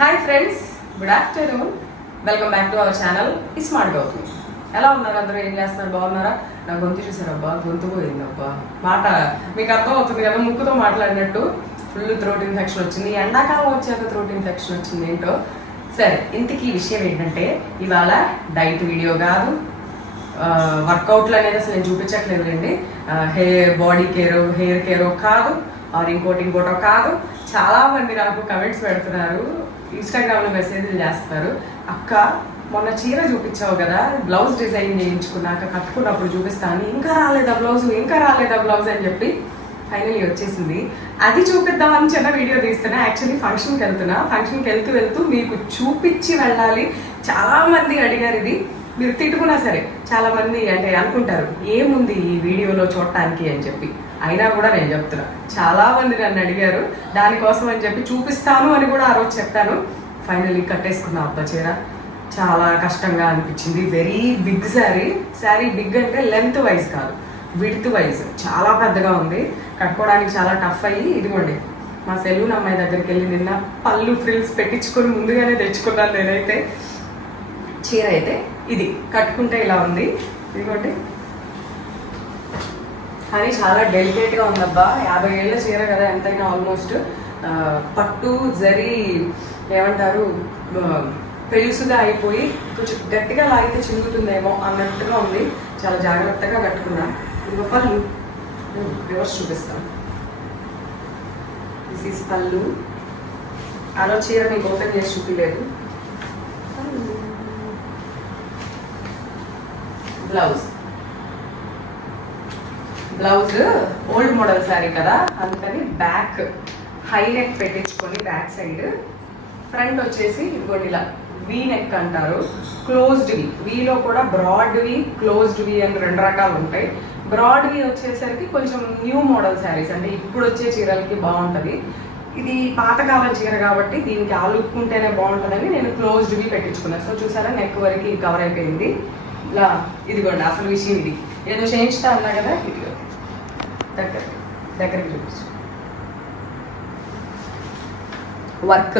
Hi friends, good afternoon. Welcome back to our channel smart Gautami. ఎలా ఉన్నారు అందరూ? ఏం చేస్తున్నారు? బాగున్నారా? నా గొంతు చూసారబ్బా, గొంతు పోయిందబ్బా. మాట మీకు అర్థం అవుతుంది కదా, ముక్కుతో మాట్లాడినట్టు ఫుల్ థ్రోట్ ఇన్ఫెక్షన్ వచ్చింది. ఎండాకాలం వచ్చాక థ్రోట్ ఇన్ఫెక్షన్ వచ్చింది ఏంటో. సరే, ఇంతకీ విషయం ఏంటంటే ఇవాళ డైట్ వీడియో కాదు, వర్కౌట్లు అనేది అసలు నేను చూపించట్లేదులేండి. బాడీ కేరో హెయిర్ కేరో కాదు, ఆర్ ఇంకోటో కాదు. చాలా మంది నాకు కమెంట్స్ పెడుతున్నారు, ఇన్స్టాగ్రామ్లో మెసేజ్లు చేస్తున్నారు. అక్క మొన్న చీర చూపించావు కదా, బ్లౌజ్ డిజైన్ చేయించుకున్నాక కట్టుకున్నప్పుడు చూపిస్తాను, ఇంకా రాలేదా బ్లౌజ్ అని చెప్పి ఫైనలీ వచ్చేసింది. అది చూపిద్దామని చిన్న వీడియో తీస్తున్నా. యాక్చువల్లీ ఫంక్షన్కి వెళ్తూ మీకు చూపించి వెళ్ళాలి. చాలా మంది అడిగారు ఇది, మీరు తిట్టుకున్నా సరే చాలా మంది అంటే అనుకుంటారు ఏముంది ఈ వీడియోలో చూడటానికి అని చెప్పి. అయినా కూడా నేను చెప్తున్నా, చాలా మంది నన్ను అడిగారు, దానికోసం అని చెప్పి చూపిస్తాను అని కూడా ఆ రోజు చెప్పాను. ఫైనలీ కట్టేసుకున్నా అబ్బా చీర. చాలా కష్టంగా అనిపించింది. వెరీ బిగ్ శారీ బిగ్ అంటే లెంత్ వైజ్ కాదు, విడ్త్ వైజ్ చాలా పెద్దగా ఉంది. కట్టుకోవడానికి చాలా టఫ్ అయ్యి, ఇదిగోండి మా సెలూన్ అమ్మాయి దగ్గరికి వెళ్ళి నిన్న పళ్ళు ఫ్రిల్స్ పెట్టించుకొని ముందుగానే తెచ్చుకున్నాను నేనైతే. చీర అయితే ఇది కట్టుకుంటే ఇలా ఉంది, ఇదిగోండి. కానీ చాలా డెలికేట్గా ఉందబ్బా. 50 ఏళ్ళ చీర కదా ఎంతైనా, ఆల్మోస్ట్ పట్టు జరీ ఏమంటారు పెలుసుగా అయిపోయి కొంచెం గట్టిగా లాగితే చిరుగుతుందేమో అన్నట్టుగా ఉంది. చాలా జాగ్రత్తగా కట్టుకున్నా. ఇదిగో పళ్ళు రివర్స్ చూపిస్తాను. దిస్ ఈస్ పళ్ళు. అలా చీర మీకు ఓపెన్ చేసి చూపించలేదు. బ్లౌజ్ ఓల్డ్ మోడల్ శారీ కదా, అందుకని బ్యాక్ హై నెక్ పెట్టించుకొని బ్యాక్ సైడ్, ఫ్రంట్ వచ్చేసి ఇదిగోండి ఇలా వీ నెక్ అంటారు, క్లోజ్డ్ వి. వీలో కూడా బ్రాడ్ వి, క్లోజ్డ్ వి అని 2 రకాలు ఉంటాయి. బ్రాడ్ వి వచ్చేసరికి కొంచెం న్యూ మోడల్ శారీస్ అంటే ఇప్పుడు వచ్చే చీరలకి బాగుంటుంది. ఇది పాతకాలం చీర కాబట్టి దీనికి ఆ లుక్ ఉంటేనే బాగుంటుందని నేను క్లోజ్డ్ వి పెట్టించుకున్నాను. సో చూసారా, నెక్ వరకు కవర్ అయిపోయింది ఇలా. ఇదిగోండి అసలు విషయం, ఇది ఏదో చేయించుతా అన్నా కదా, ఇదిగో దగ్గరికి చూపించు. వర్క్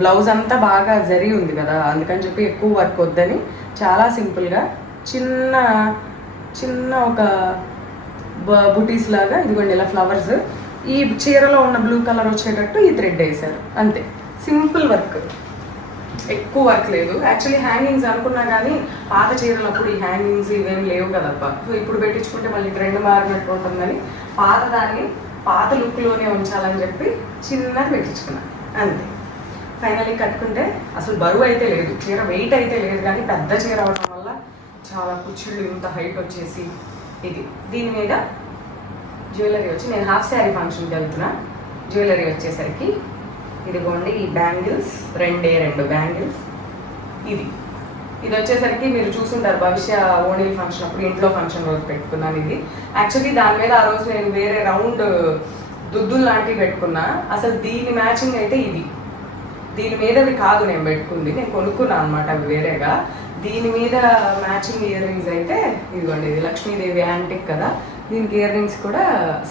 బ్లౌజ్ అంతా బాగా జరి ఉంది కదా, అందుకని చెప్పి ఎక్కువ వర్క్ వద్దని చాలా సింపుల్గా చిన్న ఒక బుటీస్ లాగా ఇదిగోండి ఇలా ఫ్లవర్స్. ఈ చీరలో ఉన్న బ్లూ కలర్ వచ్చేటట్టు ఈ థ్రెడ్ వేశారు, అంతే. సింపుల్ వర్క్, ఎక్కువ వర్క్ లేదు. యాక్చువల్లీ హ్యాంగింగ్స్ అనుకున్నా కానీ పాత చీరలప్పుడు ఈ హ్యాంగింగ్స్ ఇవేం లేవు కదబ్బా. సో ఇప్పుడు పెట్టించుకుంటే మళ్ళీ ట్రెండ్ మారినట్టు ఉంటుందని పాతదాన్ని పాత లుక్లోనే ఉంచాలని చెప్పి చిన్నది పెట్టించుకున్నాను, అంతే. ఫైనల్లీ కట్టుకుంటే అసలు బరువు అయితే లేదు, చీర వెయిట్ అయితే లేదు, కానీ పెద్ద చీర అవడం వల్ల చాలా కుచ్చిళ్ళు ఇంత హైట్ వచ్చేసి ఇది. దీని మీద జ్యువెలరీ వచ్చి, నేను హాఫ్ శారీ ఫంక్షన్కి వెళ్తున్నా. జ్యువెలరీ వచ్చేసరికి ఇదిగోండి ఈ బ్యాంగిల్స్, 2 బ్యాంగిల్స్. ఇది వచ్చేసరికి మీరు చూసుంటారు, భవిష్య ఓణీల ఫంక్షన్ అప్పుడు ఇంట్లో ఫంక్షన్ రోజు పెట్టుకున్నాను ఇది. యాక్చువల్లీ దాని మీద ఆ రోజు నేను వేరే రౌండ్ దుద్దులు లాంటివి పెట్టుకున్నా. అసలు దీని మ్యాచింగ్ అయితే ఇవి, దీని మీదవి కాదు నేను పెట్టుకుంది, నేను కొనుక్కున్నాను అనమాట అవి వేరేగా. దీని మీద మ్యాచింగ్ ఇయర్ రింగ్స్ అయితే ఇదిగోండి, ఇది లక్ష్మీదేవి యాంటిక్ కదా, దీనికి ఇయర్ రింగ్స్ కూడా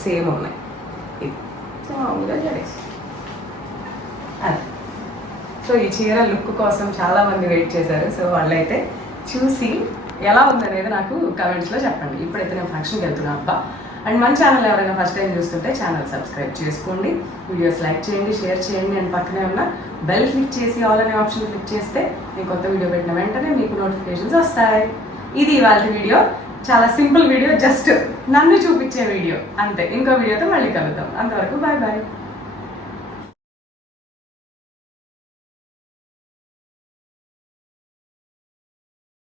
సేమ్ ఉన్నాయి. ఇది మామూలుగా జడేసి. సో ఈ చీర లుక్ కోసం చాలా మంది వెయిట్ చేశారు. సో వాళ్ళైతే చూసి ఎలా ఉందనేది నాకు కమెంట్స్లో చెప్పండి. ఇప్పుడైతే నేను ఫంక్షన్కి వెళ్తున్నా అబ్బా. అండ్ మన ఛానల్ ఎవరైనా ఫస్ట్ టైం చూస్తుంటే ఛానల్ సబ్స్క్రైబ్ చేసుకోండి, వీడియోస్ లైక్ చేయండి, షేర్ చేయండి. అండ్ పక్కనే ఉన్న బెల్ క్లిక్ చేసి ఆల్ అనే ఆప్షన్ క్లిక్ చేస్తే నేను కొత్త వీడియో పెట్టిన వెంటనే మీకు నోటిఫికేషన్స్ వస్తాయి. ఇది ఇవాళ వీడియో, చాలా సింపుల్ వీడియో, జస్ట్ నన్ను చూపించే వీడియో అంతే. ఇంకో వీడియోతో మళ్ళీ కలుద్దాం. అంతవరకు బాయ్ బాయ్.